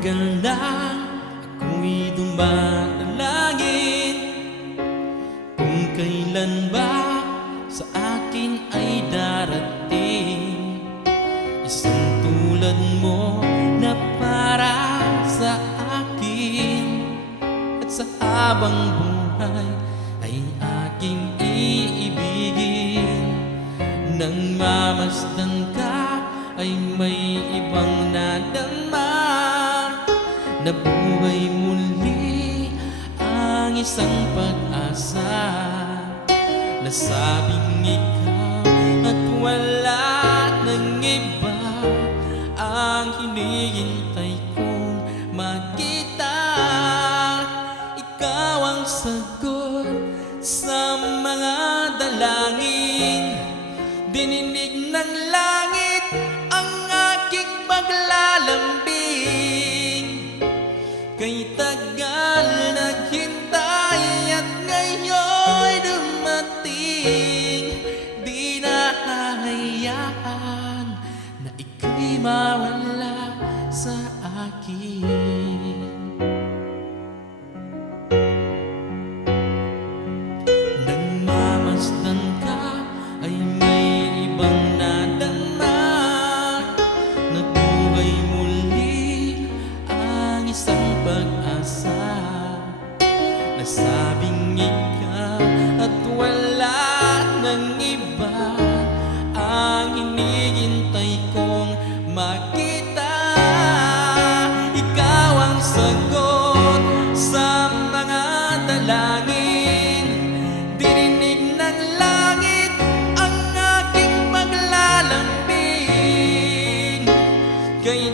Matagal na ako'y dumadalangin kung kailan ba sa akin ay darating isang tulad mo na para sa akin, at sa habang buhay ay aking iibigin. Nang mamasdan ka ay may ibang nadama, na buhay muli ang isang pag-asa. Nasabing ikaw at wala nang iba ang hinihintay kong makita. Ikaw ang sagot sa mga dalangin, dininig ng langit ang aking paglalambing. Kay tagal naghintay at ngayon'y dumating, di na hahayaan na ika'y mawala sa akin. Nang mamasdan ka ay may ibang nadama, na buhay muli ang isang pag-asa. Nasabing ikaw at wala nang iba ang hinihintay kong makita. Ikaw ang sagot sa mga dalangin, dininig ng langit ang aking paglalambing. Kay